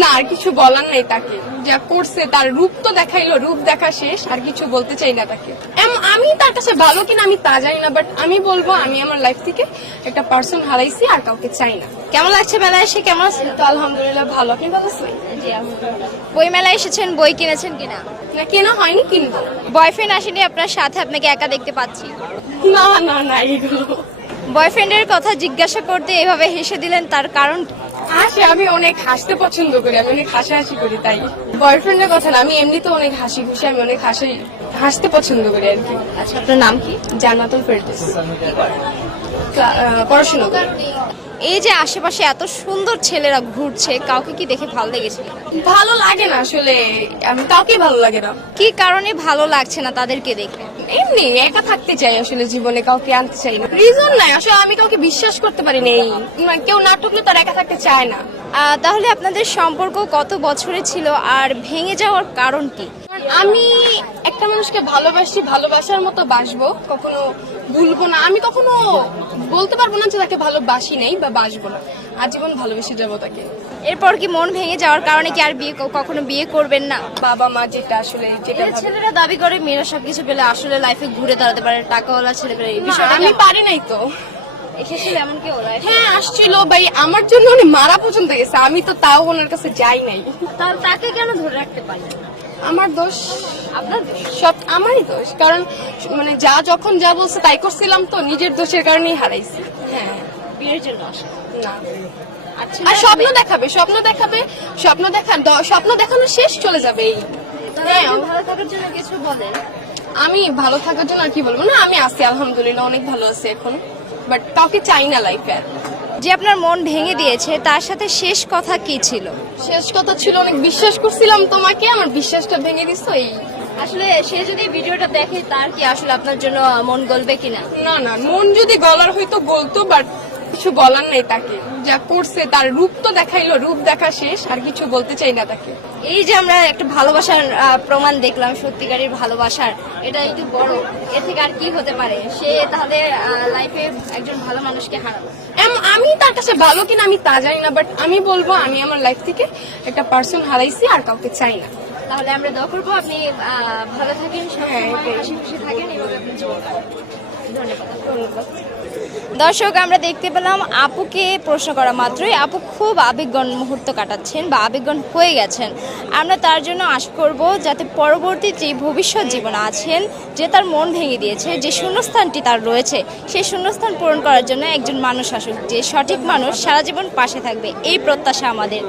না আর কিছু বলার নাই তাকে। যা করছে তার রূপ তো দেখাইলো রূপ দেখা শেষ আর কিছু বলতে চাই না তাকে। আমি তার কাছে ভালো কিনা আমি তা জানি না বাট আমি বলব আমি আমার লাইফ থেকে একটা পার্সন হারাইছি আর কাউকে চাই না। কেমন লাগছে মেলায় এসে? কেমন আছেন? তো আলহামদুলিল্লাহ ভালো। আপনি ভালো আছেন? বই মেলায় এসেছেন বই কিনেছেন কিনা? না কেনা হয়নি কিনবো। বয়ফ্রেন্ড আসেনি আপনার সাথে আপনাকে একা দেখতে পাচ্ছি। না না না এগুলো। বয়ফ্রেন্ডের কথা জিজ্ঞাসা করতে এভাবে হেসে দিলেন তার কারণ? হাসি আমি অনেক হাসতে পছন্দ করি আমি অনেক হাসাহাসি করি তাই। বয়ফ্রেন্ডের কথা না আমি এমনিতে অনেক হাসি খুশি আমি অনেক হাসি হাসতে পছন্দ করি আর কি। আচ্ছা আপনার নাম কি? জান্নাতুল ফেরদৌস। পড়াশোনা করি। এই যে আশেপাশে এত সুন্দর ছেলেরা ঘুরছে কাউকে কি দেখে ভালো লেগেছে? ভালো লাগে না আসলে। আমি কাউকে ভালো লাগে না। কি কারণে ভালো লাগছে না তাদেরকে দেখে? এমনি একা থাকতে চাই আসলে জীবনে কাউকে আনতে চাই না। রিজন নাই আসলে আমি কাউকে বিশ্বাস করতে পারি না এই কেউ না টুকলে তার একা থাকতে চায় না। তাহলে আপনাদের সম্পর্ক কত বছরে ছিল আর ভেঙে যাওয়ার কারণ কি? আমি একটা মানুষকে ভালোবাসি ভালোবাসার মতো বাসবো কখনো ভুলবো না আমি কখনো বলতে পারব না যে তাকে ভালোবাসি নাই বা বাসবো না আজীবন ভালোবেসে যাব তাকে এরপর কি মন ভেঙে যাওয়ার কারণে কি আর বিয়ে কখনো বিয়ে করবেন না বাবা মা যেটা আসলে যেটা ছেলেরা দাবি করে মেয়েরা সবকিছু পেলে আসলে লাইফে ঘুরে দাঁড়াতে পারে টাকাওয়ালা ছেলে পেলে আমি? পারি নাই তো? হ্যাঁ আসছিল ভাই আমার জন্য উনি মারা পর্যন্ত গেছে আমি তো তাও ওনার কাছে যাই নাই তাকে কেন ধরে রাখতে না? আমার দোষ আপনার সব আমারই দোষ। কারণ মানে যা যখন যা বলছে তাই করছিলাম তো নিজের দোষের কারণেই হারাইছি। হ্যাঁ বিয়ের জন্য না। আচ্ছা আর স্বপ্ন দেখাবে স্বপ্ন দেখাবে স্বপ্ন দেখা স্বপ্ন দেখানো শেষ চলে যাবে এই। হ্যাঁ। ভালো থাকার জন্য কিছু বলেন? আমি ভালো থাকার জন্য আর কি বলব? না আমি আছি আলহামদুলিল্লাহ অনেক ভালো আছি এখন। বাট কাউকে চাই না লাইফে আর। যে আপনার মন ভেঙে দিয়েছে তার সাথে শেষ কথা কি ছিল? শেষ কথা ছিল অনেক বিশ্বাস করছিলাম তোমাকে আমার বিশ্বাসটা ভেঙে দিছো এই। আসলে সে যদি ভিডিওটা দেখে তার কি আসলে আপনার জন্য মন গলবে কিনা? না না মন যদি গলার হয়তো গলতো বাট কিছু বলার নাই তাকে। যা করছে তার রূপ তো দেখাইলো রূপ দেখা শেষ আর কিছু বলতে চাই না তাকে। এই যে আমরা একটা ভালোবাসার প্রমাণ দেখলাম সত্যিকারের ভালোবাসার এটা একটু বড় এর থেকে আর কি হতে পারে? সে তাহলে লাইফে একজন ভালো মানুষকে হারালো। এম- আমি তার কাছে ভালো কিনা আমি তা জানি না বাট আমি বলব আমি আমার লাইফ থেকে একটা পার্সন হারাইছি আর কাউকে চাই না। তাহলে আমরা দোয়া করব আপনি ভালো থাকেন হ্যাঁ, সবসময় হাসি খুশি থাকেন এভাবে আপনি জীবন দর্শক, আমরা দেখতে পেলাম আপুকে প্রশ্ন করা মাত্রই। আপু খুব আবেগগণ মুহূর্ত কাটাচ্ছেন বা আবেগগণ হয়ে গেছেন। আমরা তার জন্য আশা করব যাতে পরবর্তী যে ভবিষ্যৎ জীবন আছেন, যে তার মন ভেঙে দিয়েছে, যে শূন্যস্থানটি তার রয়েছে, সেই শূন্যস্থান পূরণ করার জন্য একজন মানুষ আসুক, যে সঠিক মানুষ সারা জীবন পাশে থাকবে। এই প্রত্যাশা আমাদের।